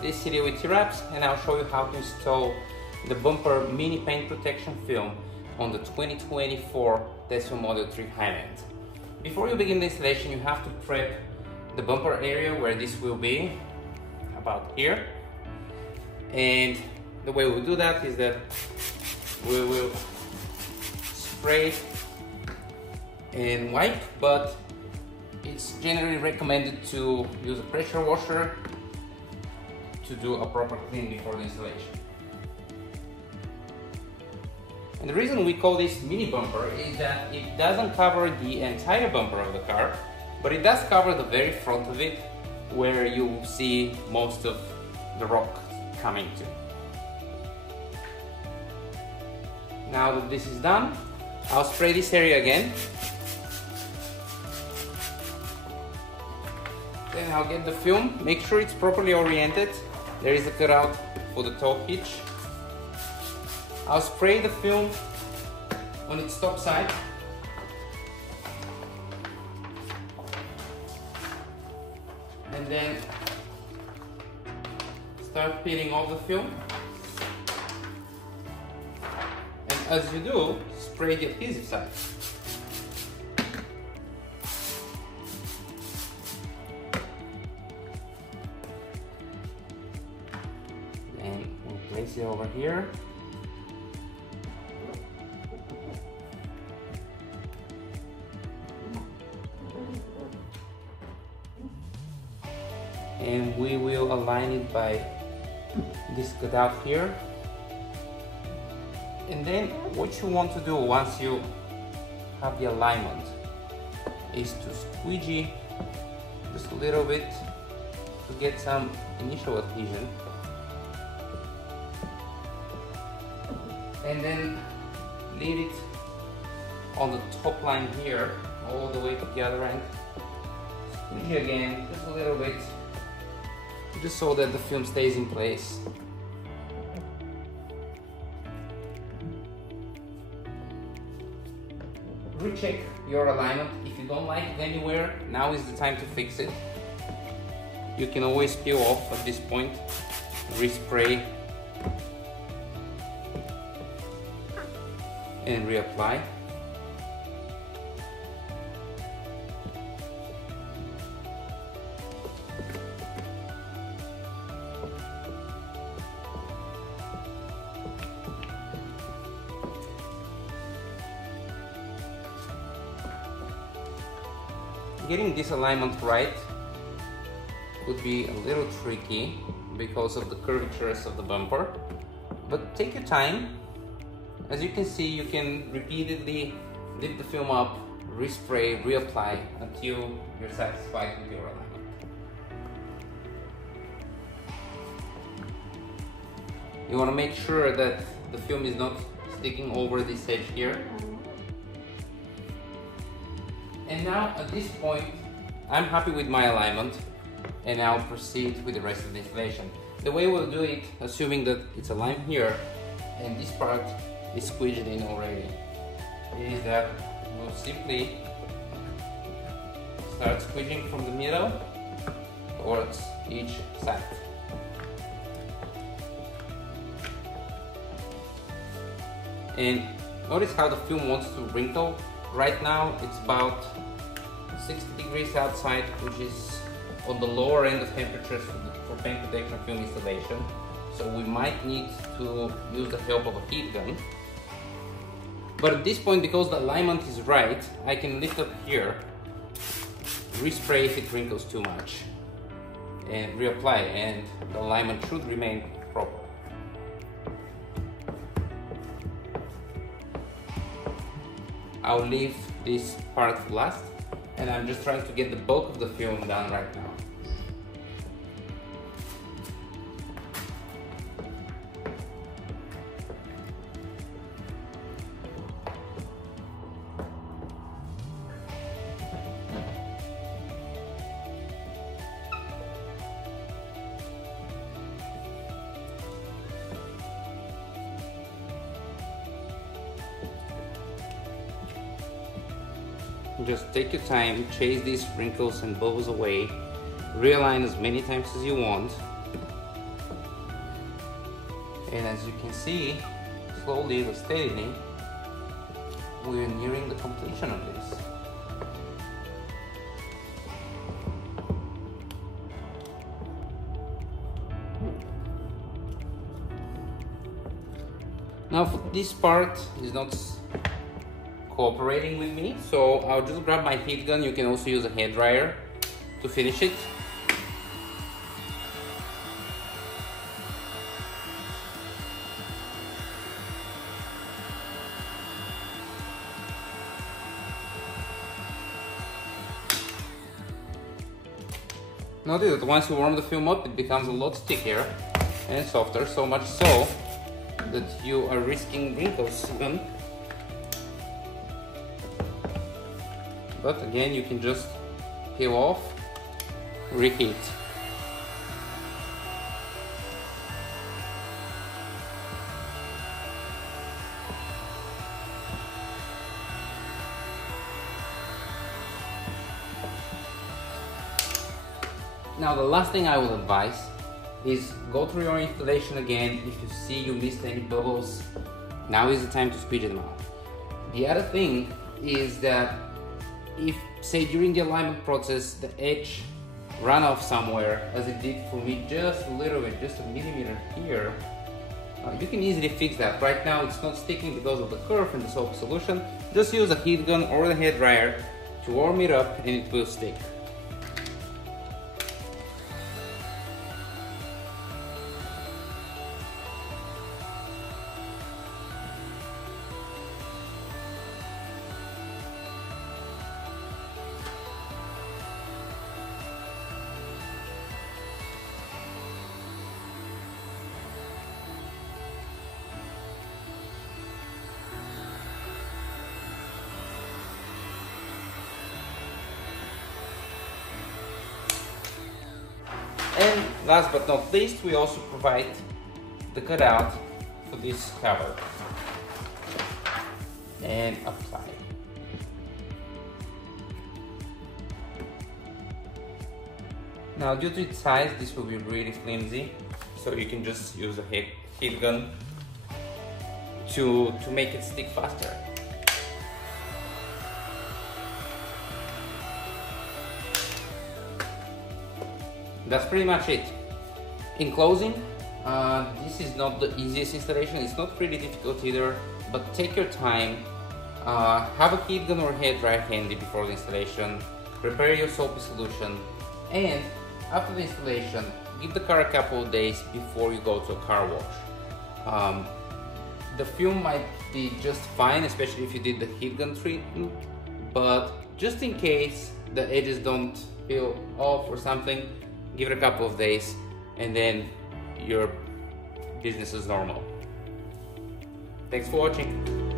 this is CD with TWRAPS, and I'll show you how to install the bumper mini paint protection film on the 2024 Tesla Model 3 Highland. Before you begin the installation, you have to prep the bumper area where this will be, about here. And the way we'll do that is that we will spray and wipe, but it's generally recommended to use a pressure washer to do a proper clean before the installation. And the reason we call this mini bumper is that it doesn't cover the entire bumper of the car, but it does cover the very front of it, where you see most of the rock coming to. Now that this is done, I'll spray this area again. Then I'll get the film, make sure it's properly oriented. There is a cutout for the toe hitch. I'll spray the film on its top side. And then start peeling off the film. And as you do, spray the adhesive side. And we'll place it over here. And we will align it by this cutout here. And then what you want to do once you have the alignment is to squeegee just a little bit to get some initial adhesion. And then leave it on the top line here all the way to the other end. Squeegee again just a little bit, just so that the film stays in place. Recheck your alignment. If you don't like it anywhere, now is the time to fix it. You can always peel off at this point, respray and reapply. Getting this alignment right could be a little tricky because of the curvatures of the bumper, but take your time. As you can see, you can repeatedly lift the film up, respray, reapply until you're satisfied with your alignment. You want to make sure that the film is not sticking over this edge here. And now at this point, I'm happy with my alignment, and I'll proceed with the rest of the installation. The way we'll do it, assuming that it's aligned here and this part is squeezed in already, is that we'll simply start squeezing from the middle towards each side. And notice how the film wants to wrinkle. Right now it's about 60 degrees outside, which is on the lower end of temperatures for paint protection film installation. So we might need to use the help of a heat gun. But at this point, because the alignment is right, I can lift up here, respray if it wrinkles too much, and reapply, and the alignment should remain proper. I'll leave this part last, and I'm just trying to get the bulk of the film done right now. Just take your time, chase these wrinkles and bubbles away, realign as many times as you want, And as you can see, slowly but steadily, we are nearing the completion of this. Now this part is not cooperating with me, so I'll just grab my heat gun. You can also use a hair dryer to finish it. Notice that once you warm the film up, it becomes a lot stickier and softer, so much so that you are risking wrinkles even. But again, you can just peel off, reheat. Now the last thing I would advise is go through your installation again. If you see you missed any bubbles, now is the time to squeeze them out. The other thing is that if, say, during the alignment process the edge ran off somewhere, as it did for me just a little bit, just a millimeter here, you can easily fix that. Right now it's not sticking because of the curve and the soapy solution. Just use a heat gun or the hair dryer to warm it up and it will stick. And last but not least, we also provide the cutout for this cover. And apply. Now, due to its size, this will be really flimsy, so you can just use a heat gun to make it stick faster. That's pretty much it. In closing, this is not the easiest installation. It's not really difficult either, but take your time. Have a heat gun or hair dryer handy before the installation. Prepare your soapy solution, and after the installation, give the car a couple of days before you go to a car wash. The film might be just fine, especially if you did the heat gun treatment, but just in case the edges don't peel off or something, give it a couple of days and then your business is normal. Thanks for watching.